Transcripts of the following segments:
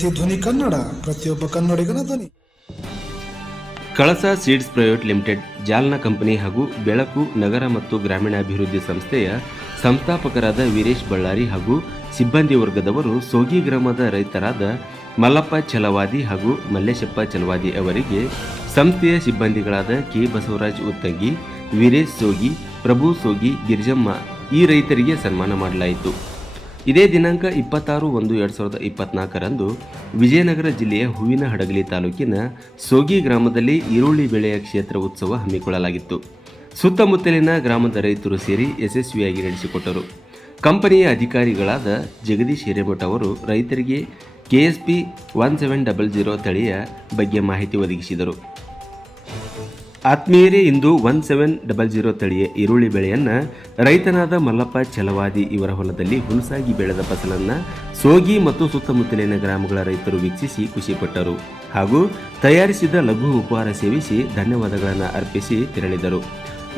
ಇದು ಧ್ವನಿ ಕನ್ನಡ, ಪ್ರತಿಯೊಬ್ಬ ಕನ್ನಡಿಗನ ಧ್ವನಿ. Kalasa seeds private limited, Jalna company ಹಾಗೂ ಬೆಳಕು ನಗರ ಮತ್ತು ಗ್ರಾಮೀಣಾಭಿವೃದ್ಧಿ ಸಂಸ್ಥೆಯ ಸಂಸ್ಥಾಪಕರಾದ ವೀರೇಶ್ ಬಳ್ಳಾರಿ ಹಾಗೂ ಸಿಬ್ಬಂದಿ ವರ್ಗದವರು ಸೋಗಿ ಗ್ರಾಮದ ರೈತರಾದ ಮಲ್ಲಪ್ಪ ಛಲವಾದಿ ಹಾಗೂ ಮಲ್ಲೇಶಪ್ಪ ಛಲವಾದಿ ಅವರಿಗೆ ಸಂಸ್ಥೆಯ ಸಿಬ್ಬಂದಿಗಳಾದ ಕೆ ಬಸವರಾಜ್ ಉತ್ತಂಗಿ ವೀರೇಶ್ ಸೋಗಿ, ಪ್ರಭು ಸೋಗಿ, ಗಿರಿಜಮ್ಮ ಈ ರೈತರಿಗೆ ಸನ್ಮಾನ ಮಾಡಲಾಯಿತು. ಇದೇ ದಿನಾಂಕ ಇಪ್ಪತ್ತಾರು ಒಂದು ಎರಡು ಸಾವಿರದ ಇಪ್ಪತ್ನಾಲ್ಕರಂದು ವಿಜಯನಗರ ಜಿಲ್ಲೆಯ ಹೂವಿನ ಹಡಗಲಿ ತಾಲೂಕಿನ ಸೋಗಿ ಗ್ರಾಮದಲ್ಲಿ ಈರುಳ್ಳಿ ಬೆಳೆಯ ಕ್ಷೇತ್ರ ಉತ್ಸವ ಹಮ್ಮಿಕೊಳ್ಳಲಾಗಿತ್ತು. ಸುತ್ತಮುತ್ತಲಿನ ಗ್ರಾಮದ ರೈತರು ಸೇರಿ ಯಶಸ್ವಿಯಾಗಿ ನಡೆಸಿಕೊಟ್ಟರು. ಕಂಪನಿಯ ಅಧಿಕಾರಿಗಳಾದ ಜಗದೀಶ್ ಹಿರೇಮಠ ಅವರು ರೈತರಿಗೆ KSP one seven double zero ತಳಿಯ ಬಗ್ಗೆ ಮಾಹಿತಿ ಒದಗಿಸಿದರು. ಆತ್ಮೀಯರೇ, ಇಂದು ಒನ್ ಸೆವೆನ್ ಡಬಲ್ ಜೀರೋ ತಳಿಯ ಈರುಳ್ಳಿ ಬೆಳೆಯನ್ನು ರೈತನಾದ ಮಲ್ಲಪ್ಪ ಛಲವಾದಿ ಇವರ ಹೊಲದಲ್ಲಿ ಹುಲಸಾಗಿ ಬೆಳೆದ ಫಸಲನ್ನು ಸೋಗಿ ಮತ್ತು ಸುತ್ತಮುತ್ತಲಿನ ಗ್ರಾಮಗಳ ರೈತರು ವೀಕ್ಷಿಸಿ ಖುಷಿಪಟ್ಟರು ಹಾಗೂ ತಯಾರಿಸಿದ ಲಘು ಉಪಹಾರ ಸೇವಿಸಿ ಧನ್ಯವಾದಗಳನ್ನು ಅರ್ಪಿಸಿ ತೆರಳಿದರು.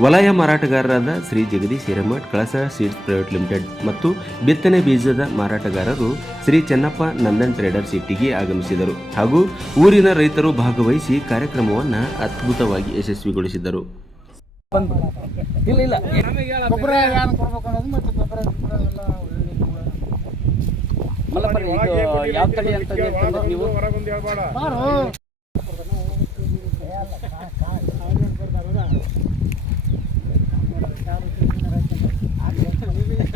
ವಲಯ ಮಾರಾಟಗಾರರಾದ Shri Jagadish Hiremath Kalasa seeds private limited ಮತ್ತು ಬಿತ್ತನೆ ಬೀಜದ ಮಾರಾಟಗಾರರು ಶ್ರೀ ಚೆನ್ನಪ್ಪ ನಂದನ್ ಟ್ರೇಡರ್ ಸಿಟಿಗೆ ಆಗಮಿಸಿದರು ಹಾಗೂ ಊರಿನ ರೈತರು ಭಾಗವಹಿಸಿ ಕಾರ್ಯಕ್ರಮವನ್ನು ಅದ್ಭುತವಾಗಿ ಯಶಸ್ವಿಗೊಳಿಸಿದರು. ಯಾವ ತಳಿ ಅಂತ ನೀವು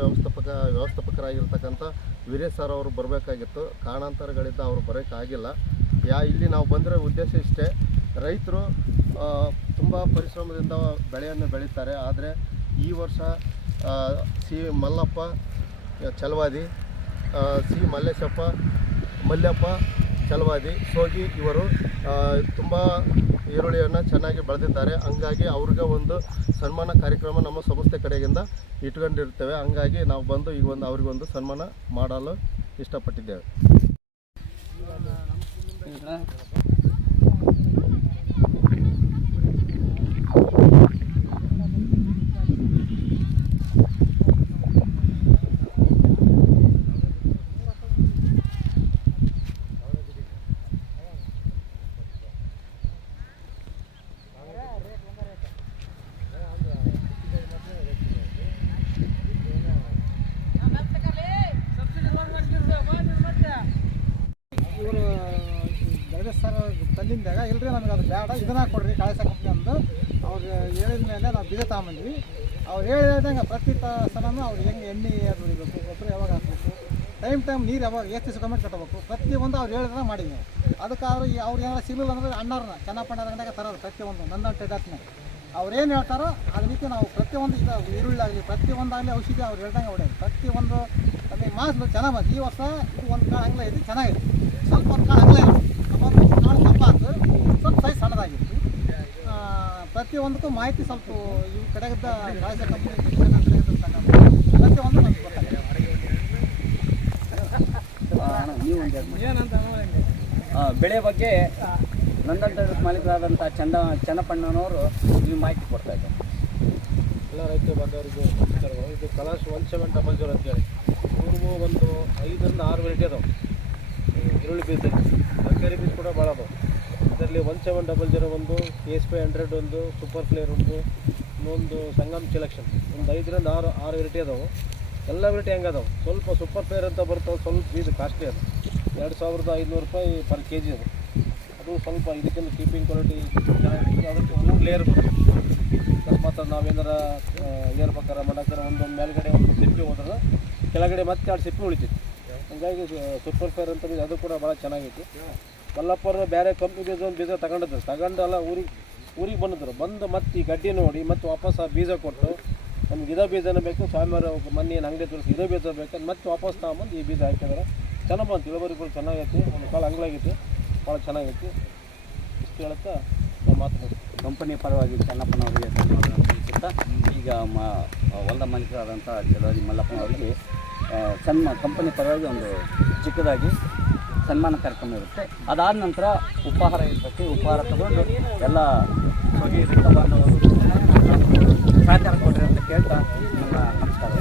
ವ್ಯವಸ್ಥಾಪಕ, ವ್ಯವಸ್ಥಾಪಕರಾಗಿರ್ತಕ್ಕಂಥ ವೀರೇಶ್ ಸರ್ ಅವರು ಬರಬೇಕಾಗಿತ್ತು. ಕಾರಣಾಂತರಗಳಿಂದ ಅವರು ಬರೋಕ್ಕಾಗಿಲ್ಲ. ಯಾ, ಇಲ್ಲಿ ನಾವು ಬಂದಿರೋ ಉದ್ದೇಶ ಇಷ್ಟೇ. ರೈತರು ತುಂಬ ಪರಿಶ್ರಮದಿಂದ ಬೆಳೆಯನ್ನು ಬೆಳೀತಾರೆ. ಆದರೆ ಈ ವರ್ಷ ಸಿ ಮಲ್ಲಪ್ಪ ಚಲವಾದಿ ಸಿ ಮಲ್ಲೇಶಪ್ಪ ಮಲ್ಲಪ್ಪ ಚಲವಾದಿ ಸೋಗಿ ಇವರು ತುಂಬ ಈರುಳ್ಳಿಯನ್ನು ಚೆನ್ನಾಗಿ ಬೆಳೆದಿದ್ದಾರೆ. ಹಂಗಾಗಿ ಅವ್ರಿಗೆ ಒಂದು ಸನ್ಮಾನ ಕಾರ್ಯಕ್ರಮ ನಮ್ಮ ಸಂಸ್ಥೆ ಕಡೆಯಿಂದ ಇಟ್ಕೊಂಡಿರ್ತೇವೆ. ಹಂಗಾಗಿ ನಾವು ಬಂದು ಈಗ ಒಂದು ಅವ್ರಿಗೊಂದು ಸನ್ಮಾನ ಮಾಡಲು ಇಷ್ಟಪಟ್ಟಿದ್ದೇವೆ. ಇಲ್ರಿ, ನಮಗೆ ಅದು ಬೇಡ. ಇದನ್ನ ಕೊಡ್ರಿ ಕಂಪ್ನಿ ಅಂದು ಅವ್ರು ಹೇಳಿದ ಮೇಲೆ ನಾವು ಬೀಜ ತಗೊಂಬಂದ್ವಿ. ಅವ್ರು ಹೇಳಿದಂಗೆ ಪ್ರತಿ ಸಲನೂ ಅವ್ರು ಹೆಂಗೆ ಎಣ್ಣೆ ಯಾರು ಹೊಡಿಬೇಕು ಗೊಬ್ಬರ ಯಾವಾಗ ಹಾಕಬೇಕು, ಟೈಮ್ ಟೈಮ್ ನೀರು ಯಾವಾಗ, ಎಷ್ಟು ಸಿಗಮೆಂಟ್ ಕಟ್ಟಬೇಕು ಪ್ರತಿಯೊಂದು ಅವ್ರು ಹೇಳಿದ್ರೆ ಮಾಡಿದ್ವಿ ಅದಕ್ಕಾದ್ರೆ ಅವ್ರು ಏನಾರು ಸಿಗಲಿಲ್ಲ ಅಂದ್ರೆ ಅಣ್ಣವ್ರನ್ನ ಗಂಟೆಗೆ ತರೋದು ಪ್ರತಿಯೊಂದು ನನ್ನ ಟೆಡತ್ನಾಗ ಅವ್ರು ಏನು ಹೇಳ್ತಾರೋ ಅದೇ ರೀತಿ ನಾವು ಪ್ರತಿಯೊಂದು ಇದು ಈರುಳ್ಳಿ ಆಗಲಿ ಪ್ರತಿಯೊಂದಾಗಲಿ ಔಷಧಿ ಅವ್ರು ಹೇಳ್ದಂಗೆ ಹೊಡೆಯೋದು. ಪ್ರತಿಯೊಂದು ಅಲ್ಲಿ ಮಾಸಲು ಚೆನ್ನಾಗಿ ಈ ವರ್ಷ ಇದು ಒಂದು ಕಾಳು ಅಂಗ್ಲ ಇದೆ, ಚೆನ್ನಾಗಿದೆ. ಸ್ವಲ್ಪ ಒಂದು ಕಾಳು ಒಂದು ನಾಲ್ಕು ದಪ್ಪ ಆಯ್ತು ಸ್ವಲ್ಪ ಸೈಜ್ ಸಣ್ಣದಾಗಿತ್ತು ಆ, ಪ್ರತಿಯೊಂದಕ್ಕೂ ಮಾಹಿತಿ ಸ್ವಲ್ಪ ಇವು ಕಡೆಗಿದ್ದ ರಾಜ್ಯ ಕಂಪ್ನಿ ಪ್ರತಿಯೊಂದು ನಮ್ಗೆ ಗೊತ್ತಾಗಿದೆ. ಆ, ಬೆಳೆ ಬಗ್ಗೆ ನಂದಂತ ಮಾಲೀಕರಾದಂಥ ಚಂದ ಚನ್ನಪ್ಪಣ್ಣನವರು ನೀವು ಮಾಹಿತಿ ಕೊಡ್ತಾ ಇದ್ದಾರೆ. ಎಲ್ಲ ರೈತ ಬಂದವರಿಗೆ ಇದು Kalash one seven double zero ಅಂತೇಳಿ ಇವ್ರಿಗೂ ಒಂದು ಐದರಿಂದ ಆರು ವೆರೈಟಿ ಅದಾವೆ. ಈರುಳ್ಳಿ ಬೀಜ ತರಕಾರಿ ಬೀಜ ಕೂಡ ಭಾಳ ಅದಾವೆ. ಇದರಲ್ಲಿ ಒನ್ ಸೆವೆನ್ ಡಬಲ್ ಜೀರೋ ಒಂದು ಎಸ್ ಪಿ ಹಂಡ್ರೆಡ್ ಒಂದು ಸೂಪರ್ ಫ್ಲೇರ್ ಒಂದು, ಇನ್ನೊಂದು ಸಂಗಮ್ ಸೆಲೆಕ್ಷನ್ ಒಂದು ಐದರಿಂದ ಆರು ಆರು ವೆರೈಟಿ ಅದಾವೆ. ಎಲ್ಲ ವೆರೈಟಿ ಹೆಂಗೆ ಅದಾವೆ. ಸ್ವಲ್ಪ ಸೂಪರ್ ಫ್ಲೇರ್ ಅಂತ ಬರ್ತಾವೆ ಸ್ವಲ್ಪ ಬೀಜ ಕಾಸ್ಟ್ಲಿ ಅದು. ಎರಡು ಸಾವಿರದ ಐದುನೂರು ರೂಪಾಯಿ ಪರ್ ಕೆ ಜಿ ಅದು. ಅದು ಸ್ವಲ್ಪ ಇದಕ್ಕಿಂತ ಕೀಪಿಂಗ್ ಕ್ವಾಲಿಟಿ ಅದಕ್ಕೆ ಮೂರು ಲೇಯರ್ ಅಕಸ್ಮಾತ್ ನಾವೇನಾರ ಏರ್ ಪ್ರಕಾರ ಮಾಡಕ್ಕಾರ ಒಂದೊಂದು ಮೇಲ್ಗಡೆ ಒಂದು ಸಿಪ್ಪಿ ಹೋದ್ರೆ ಕೆಳಗಡೆ ಮತ್ತೆ ಎರಡು ಸಿಪ್ಪಿ ಉಳಿತೈತಿ. ಹಂಗಾಗಿ ಸೂಪರ್ ಫೇರ್ ಅಂತ ಅದು ಕೂಡ ಭಾಳ ಚೆನ್ನಾಗೈತಿ. ಮಲ್ಲಪ್ಪರು ಬೇರೆ ಕಂಪ್ನಿಗೆ ಒಂದು ಬೀಜ ತಗೊಂಡಿದ್ರು. ತಗೊಂಡಲ್ಲ ಊರಿಗೆ ಊರಿಗೆ ಬಂದಿದ್ರು. ಬಂದು ಮತ್ತೆ ಈ ಗಡ್ಡಿ ನೋಡಿ ಮತ್ತೆ ವಾಪಸ್ ಆ ಬೀಜ ಕೊಟ್ಟು ನಮ್ಗೆ ಇದೇ ಬೀಜನೇ ಬೇಕು ಸ್ವಾಮಿಯವರು ಮೊನ್ನೆ ಏನು ಅಂಗಡಿ ತೋರಿಸಿ ಇದೇ ಬೀಜ ಬೇಕು ಮತ್ತೆ ವಾಪಸ್ ತಗೊಂಬಂದು ಈ ಬೀಜ ಹಾಕಿದ್ರೆ. ಚೆನ್ನಾಗಿ ಬಂತು. ಇಳುವರಿಗಳು ಚೆನ್ನಾಗೈತಿ. ಒಂದು ಕಾಲ ಅಂಗ್ಲಾಗೈತಿ ಭಾಳ ಚೆನ್ನಾಗೈತಿ. ಇಷ್ಟು ಹೇಳುತ್ತಾ ನಾನು ಮಾತು ಕಂಪನಿ ಪರವಾಗಿ ಚೆನ್ನಪ್ಪನವರಿಗೆ ಧನ್ಯವಾದ ಈಗ ಮ ಹೊಲದ ಮಾಲೀಕರಾದಂಥ ಜಲವಾದಿ ಮಲ್ಲಪ್ಪನ ಅವರಿಗೆ ಆ, ಸನ್ಮಾ ಕಂಪನಿ ಪರವಾಗಿ ಒಂದು ಚಿಕ್ಕದಾಗಿ ಸನ್ಮಾನ ಕಾರ್ಯಕ್ರಮ ಇರುತ್ತೆ. ಅದಾದ ನಂತರ ಉಪಹಾರ ಇರ್ತೈತಿ ಉಪಹಾರ ತಗೊಂಡು ಎಲ್ಲ ಹೋಗಿ ಸಹಕಾರ ಕೊಡ್ರಿ ಅಂತ ಕೇಳ್ತಾ ನಮ್ಮ ನಮಸ್ಕಾರ.